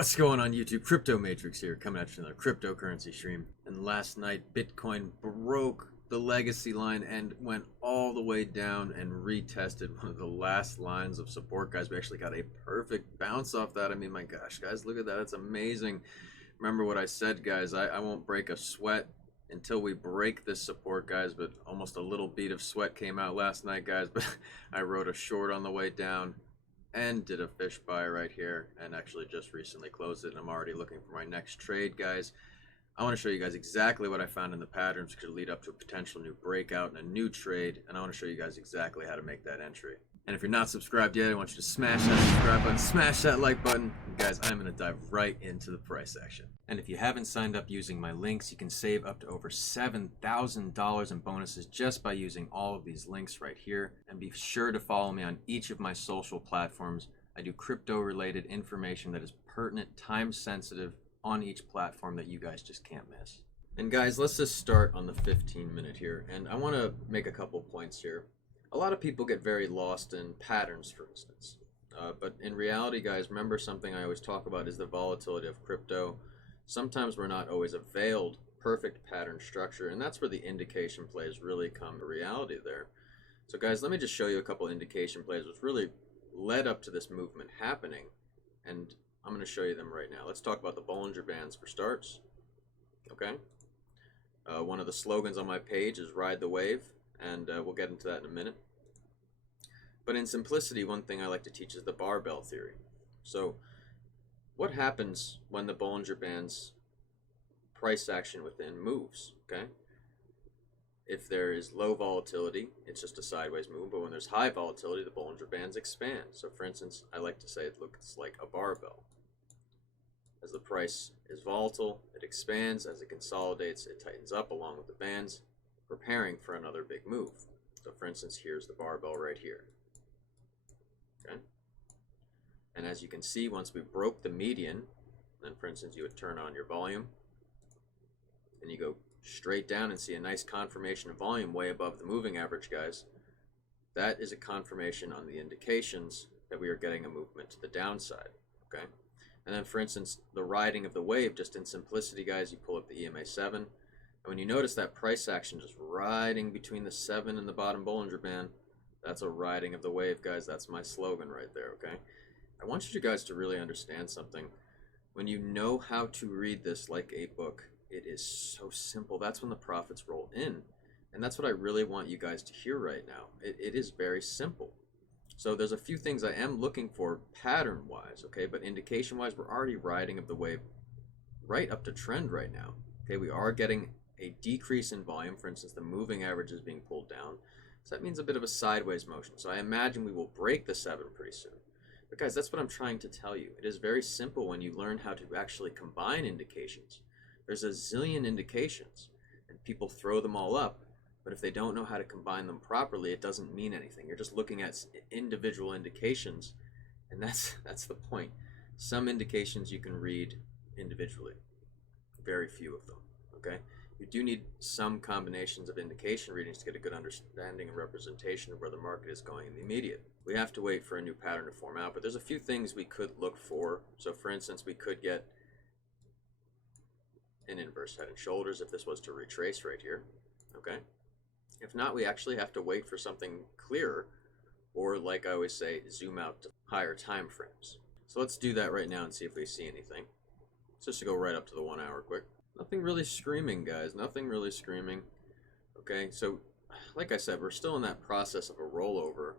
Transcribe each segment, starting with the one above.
What's going on YouTube? Crypto Matrix here, coming at you another cryptocurrency stream. And last night Bitcoin broke the legacy line and went all the way down and retested one of the last lines of support, guys. We actually got a perfect bounce off that. I mean, my gosh, guys, look at that. That's amazing. Remember what I said, guys. I won't break a sweat until we break this support, guys, but almost a little bead of sweat came out last night, guys. But I wrote a short on the way down and did a fish buy right here, and actually just recently closed it, and I'm already looking for my next trade, guys. I want to show you guys exactly what I found in the patterns could lead up to a potential new breakout and a new trade, and I want to show you guys exactly how to make that entry. And if you're not subscribed yet, I want you to smash that subscribe button, smash that like button. And guys, I'm going to dive right into the price action. And if you haven't signed up using my links, you can save up to over $7,000 in bonuses just by using all of these links right here. And be sure to follow me on each of my social platforms. I do crypto-related information that is pertinent, time-sensitive on each platform that you guys just can't miss. And guys, let's just start on the 15-minute here. And I want to make a couple points here. A lot of people get very lost in patterns, for instance. But in reality, guys, remember something I always talk about is the volatility of crypto. Sometimes we're not always a veiled, perfect pattern structure, and that's where the indication plays really come to reality there. So guys, let me just show you a couple indication plays which really led up to this movement happening, and I'm going to show you them right now. Let's talk about the Bollinger Bands for starts. Okay. One of the slogans on my page is Ride the Wave, and we'll get into that in a minute. But in simplicity, one thing I like to teach is the barbell theory. So what happens when the Bollinger Bands price action within moves? Okay. If there is low volatility, it's just a sideways move, but when there's high volatility, the Bollinger Bands expand. So for instance, I like to say it looks like a barbell. As the price is volatile, it expands. As it consolidates, it tightens up along with the bands, preparing for another big move. So for instance, here's the barbell right here. Okay. And as you can see, once we broke the median, then for instance, you would turn on your volume and you go straight down and see a nice confirmation of volume way above the moving average, guys. That is a confirmation on the indications that we are getting a movement to the downside. Okay. And then for instance, the riding of the wave, just in simplicity, guys, you pull up the EMA 7. And when you notice that price action just riding between the 7 and the bottom Bollinger Band, that's a riding of the wave, guys. That's my slogan right there, okay? I want you guys to really understand something. When you know how to read this like a book, it is so simple. That's when the profits roll in. And that's what I really want you guys to hear right now. It is very simple. So there's a few things I am looking for pattern-wise, okay? But indication-wise, we're already riding of the wave right up to trend right now. Okay, we are getting a decrease in volume. For instance, the moving average is being pulled down. So that means a bit of a sideways motion. So I imagine we will break the 7 pretty soon. But guys, that's what I'm trying to tell you. It is very simple when you learn how to actually combine indications. There's a zillion indications, and people throw them all up. But if they don't know how to combine them properly, it doesn't mean anything. You're just looking at individual indications, and that's the point. Some indications you can read individually. Very few of them, okay? You do need some combinations of indication readings to get a good understanding and representation of where the market is going in the immediate. We have to wait for a new pattern to form out, but there's a few things we could look for. So for instance, we could get an inverse head and shoulders if this was to retrace right here, okay? If not, we actually have to wait for something clearer, or like I always say, zoom out to higher time frames. So let's do that right now and see if we see anything. Let's just go right up to the 1 hour quick. Nothing really screaming, guys. Nothing really screaming. Okay, so like I said, we're still in that process of a rollover.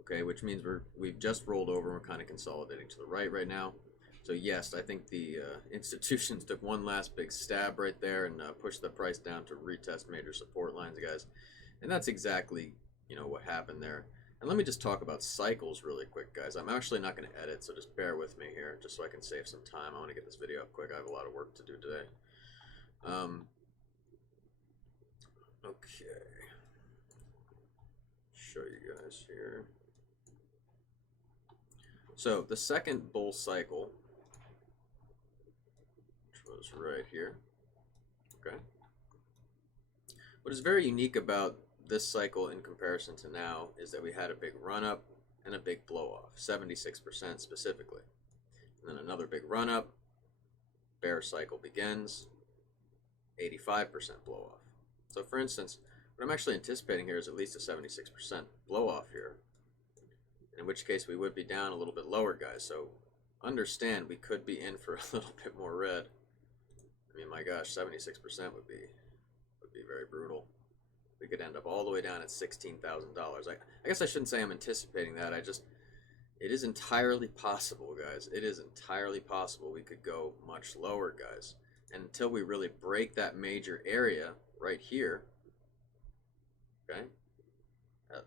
Okay, which means we've just rolled over and we're kind of consolidating to the right now. So yes, I think the institutions took one last big stab right there and pushed the price down to retest major support lines, guys. And that's exactly, what happened there. And let me just talk about cycles really quick, guys. I'm actually not going to edit, so just bear with me here, just so I can save some time. I want to get this video up quick. I have a lot of work to do today. Okay. Show you guys here. So the second bull cycle, which was right here, okay. What is very unique about this cycle in comparison to now is that we had a big run up and a big blow off, 76% specifically. and then another big run up, bear cycle begins, 85% blow off. So for instance, what I'm actually anticipating here is at least a 76% blow off here, in which case we would be down a little bit lower, guys. So understand we could be in for a little bit more red. I mean, my gosh, 76% would be very brutal. We could end up all the way down at $16,000. I guess I shouldn't say I'm anticipating that. It is entirely possible, guys. It is entirely possible we could go much lower, guys. And until we really break that major area right here, okay, at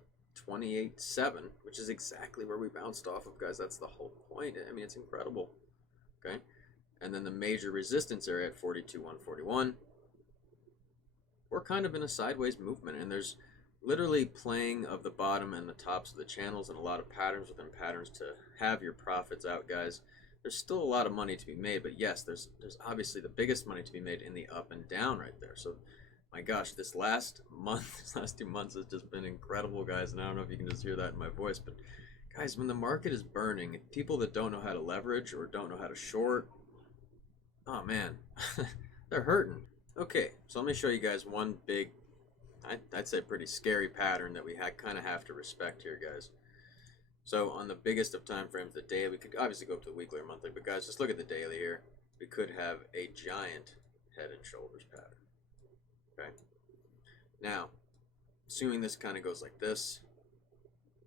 28.7, which is exactly where we bounced off of, guys. That's the whole point. I mean, it's incredible, okay? And then the major resistance area at 42.141. We're kind of in a sideways movement, and there's literally playing of the bottom and the tops of the channels and a lot of patterns within patterns to have your profits out, guys. There's still a lot of money to be made, but yes, there's obviously the biggest money to be made in the up and down right there. So my gosh, this last month, these last 2 months has just been incredible, guys. And I don't know if you can just hear that in my voice, but guys, when the market is burning, people that don't know how to leverage or don't know how to short, oh man, they're hurting. Okay, so let me show you guys one big, I'd say pretty scary pattern that we kind of have to respect here, guys. So on the biggest of time frames, the daily, we could obviously go up to the weekly or monthly, but guys, just look at the daily here. We could have a giant head and shoulders pattern. Okay. Now, assuming this kind of goes like this,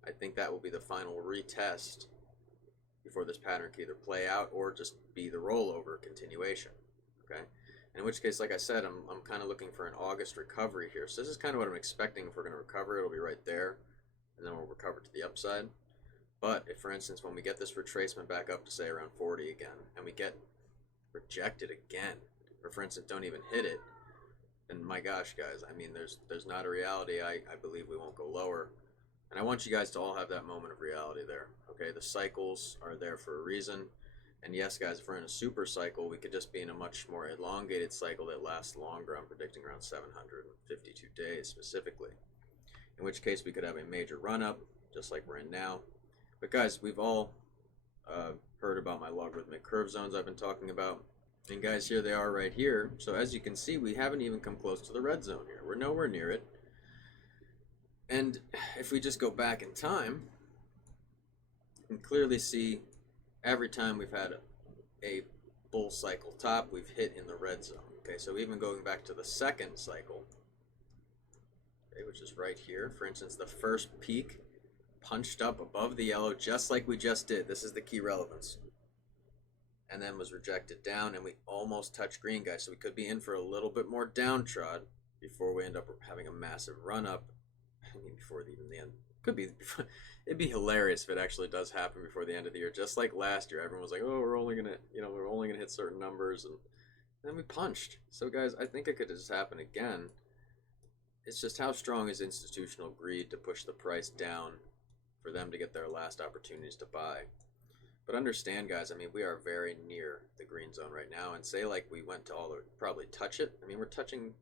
I think that will be the final retest before this pattern can either play out or just be the rollover continuation. Okay. In which case, like I said, I'm kind of looking for an August recovery here. So this is kind of what I'm expecting. If we're going to recover, it'll be right there, and then we'll recover to the upside. But if, for instance, when we get this retracement back up to, say, around 40 again, and we get rejected again, or, for instance, don't even hit it, then my gosh, guys, I mean, there's not a reality. I believe we won't go lower. And I want you guys to all have that moment of reality there. Okay, the cycles are there for a reason. And yes, guys, if we're in a super cycle, we could just be in a much more elongated cycle that lasts longer. I'm predicting around 752 days specifically. In which case we could have a major run-up, just like we're in now. But guys, we've all heard about my logarithmic curve zones I've been talking about. And guys, here they are right here. So as you can see, we haven't even come close to the red zone here. We're nowhere near it. And if we just go back in time, you can clearly see every time we've had a bull cycle top, we've hit in the red zone. Okay, so even going back to the second cycle, okay, which is right here, for instance, the first peak punched up above the yellow just like we just did. This is the key relevance. And then was rejected down, and we almost touched green, guys. So we could be in for a little bit more downtrod before we end up having a massive run up. I mean, before even the end. Could be. It'd be hilarious if it actually does happen before the end of the year. Just like last year, everyone was like, "Oh, we're only gonna hit certain numbers," and then we punched. So, guys, I think it could just happen again. It's just how strong is institutional greed to push the price down for them to get their last opportunities to buy. But understand, guys, I mean, we are very near the green zone right now, and say like we went to probably touch it. I mean, we're touching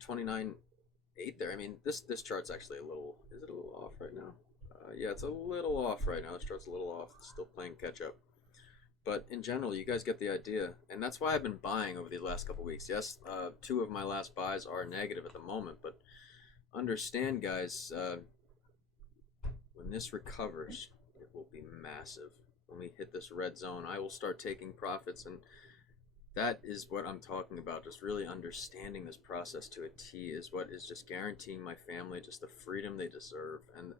29.8 there. I mean, this chart's actually is it a little off right now? Yeah, it's a little off right now. This chart's a little off. It's still playing catch up. But in general, you guys get the idea. And that's why I've been buying over the last couple weeks. Yes, 2 of my last buys are negative at the moment. But understand, guys, when this recovers, it will be massive. When we hit this red zone, I will start taking profits. And that is what I'm talking about. Just really understanding this process to a T is what is just guaranteeing my family just the freedom they deserve. And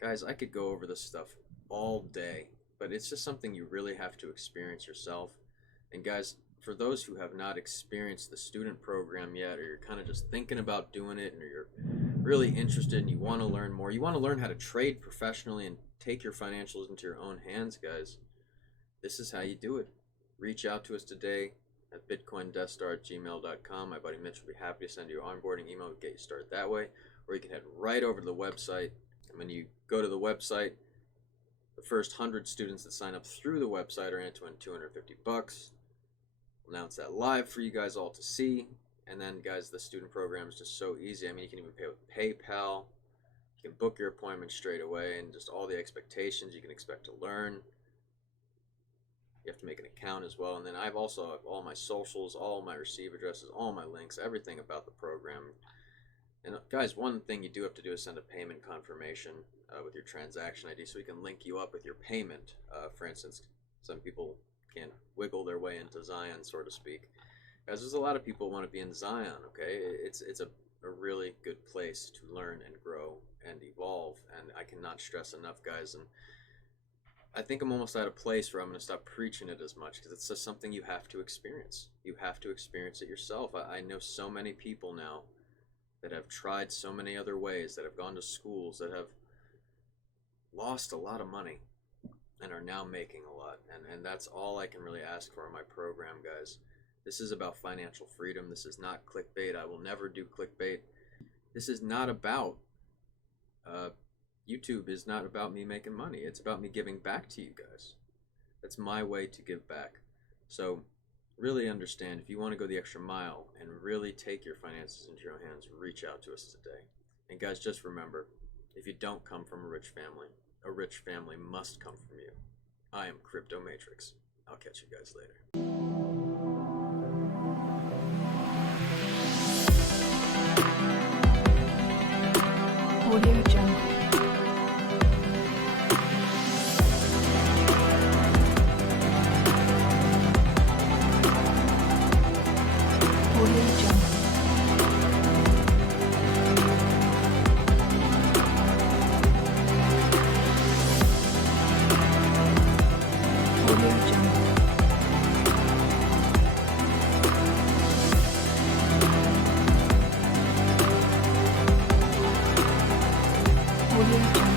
guys, I could go over this stuff all day, but it's just something you really have to experience yourself. And guys, for those who have not experienced the student program yet, or you're kind of just thinking about doing it, and you're really interested and you want to learn more, you want to learn how to trade professionally and take your financials into your own hands, guys, this is how you do it. Reach out to us today at bitcoindeathstar@gmail.com. My buddy Mitch will be happy to send you an onboarding email to get you started that way, or you can head right over to the website. And when you go to the website, the first 100 students that sign up through the website are in to win $250. We'll announce that live for you guys all to see. And then, guys, the student program is just so easy. I mean, you can even pay with PayPal. You can book your appointment straight away, and just all the expectations you can expect to learn. You have to make an account as well. And then I've also have all my socials, all my receive addresses, all my links, everything about the program. And guys, one thing you do have to do is send a payment confirmation with your transaction ID so we can link you up with your payment. For instance, some people can't wiggle their way into Zion, so to speak. Guys, there's a lot of people who want to be in Zion, okay? It's a really good place to learn and grow and evolve, and I cannot stress enough, guys. And I think I'm almost at a place where I'm going to stop preaching it as much, because it's just something you have to experience. You have to experience it yourself. I know so many people now that have tried so many other ways, that have gone to schools, that have lost a lot of money and are now making a lot. And that's all I can really ask for in my program, guys. This is about financial freedom. This is not clickbait. I will never do clickbait. This is not about YouTube is not about me making money. It's about me giving back to you guys. That's my way to give back. So really understand, if you want to go the extra mile and really take your finances into your own hands, reach out to us today. And guys, just remember, if you don't come from a rich family must come from you. I am Crypto Matrix. I'll catch you guys later. Audio Jungle. Audio Jungle.